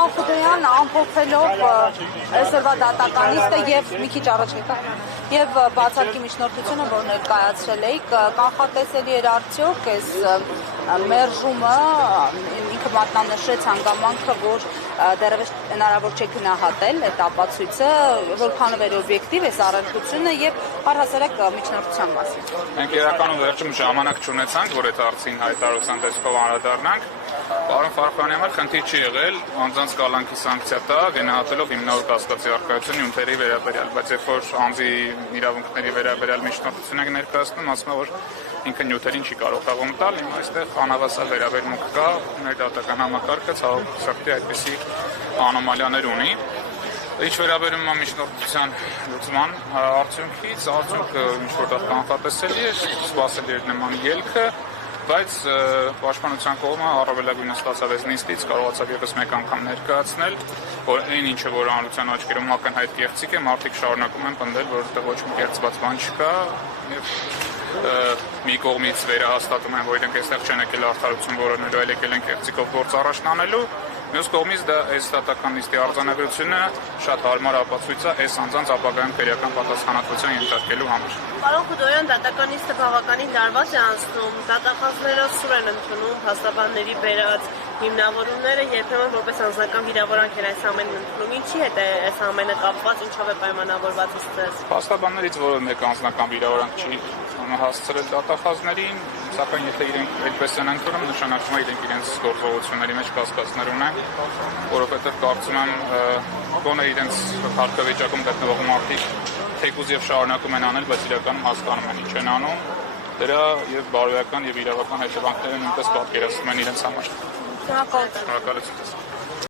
Պարոն Խուդոյան ամփոփելով այսօրվա դատականիստը եւ մի քիչ առաջ եւ բացարկի միջնորդությունը, որ ներկայացրել էիք, կանխատեսելի էր արդյոք այս մերժումը, ինքը մատնանշեց հանգամանքը, որ դեռևս հնարավոր չէ գնահատել այդ ապացույցը, որքանով էր օբյեկտիվ այս առարկությունը եւ առհասարակ միջնորդության մասին։ Մենք իրականում վերջում ժամանակ չունեցանք, որ այդ հարցին հայտարարության տեսքով անդրադառնանք։ Պարոն Ֆարխանյանի համար խնդիր չի եղել անձանց կալանքի սանկցիա տա, գնահատելով հիմնավոր կասկածի առկայությունը նյութերի վերաբերյալ, բայց երբ որ անձի իրավունքների վերաբերյալ միջնորդություն եք ներկայացնում, ասում է, որ ինքը նյութերին չի կարող հաղում տալ, հիմա այստեղ անհավասար վերաբերմունք կա, մեր դատական համակարգը ցավոք այդպիսի անոմալիաներ ունի։ Ինչ վերաբերում է միջնորդության լուծման արդյունքից, արդյունքը ինչ-որ տեղ կանխատեսելի է, սպասելի էր նման ելքը, բայց պաշտպանության կողմը առավելագույնը ստացավ այս նիստից, կարողացավ ևս մեկ անգամ ներկայացնել, որ այն ինչը որ հանրության աչքերում ակնհայտ կեղծիք է, մարդիկ շարունակում են պնդել, որ որտեղ ոչ մի կեղծված բան չկա, եւ մի կողմից վերահաստատում են, որ իրենք այստեղ չեն եկել արդարություն որոնելու, այլ եկել են կեղծիկով գործ առաջնանելու, մյուս կողմից դա այս դատական նիստի արձանագրությունը շատ հարմար ապացույց է այս անձանց ապագայում քրեական պատասխանատվության ենթարկելու համար։ Պարոն Խուդոյան, դատական նիստը բավականին դարված է անցնում, դատախազները սուր են ընդունում, փաստաբանների բերած հիմնավորումները երբեմն որպես անձնական վիրավորանք են այս ամենն ընդունում։ Ինչի հետ է այս ամենը կապված, ինչով է պայմանավորված ըստ։ Փաստաբաններից որևէ մեկ անձնական վիրավորանք չի հասցրել դատախազներին, սակայն եթե իրենք այդպես են ընդունում, նշանակում է իրենք իրենց գործողությունների մեջ կասկածներ ունեն, որովհետև կարծում եմ գոնե իրենց հարկավիճակում գտնվող մարդիկ թեկուզ եւ շարունակում են անել, բայց իրականում հասկանում են ինչ են անում, դրա եւ բարոյական եւ իրավական հետևանքները նույնպես պատկերացնում են իրենց համար։ Շնորհակալություն։ Շնորհակալություն։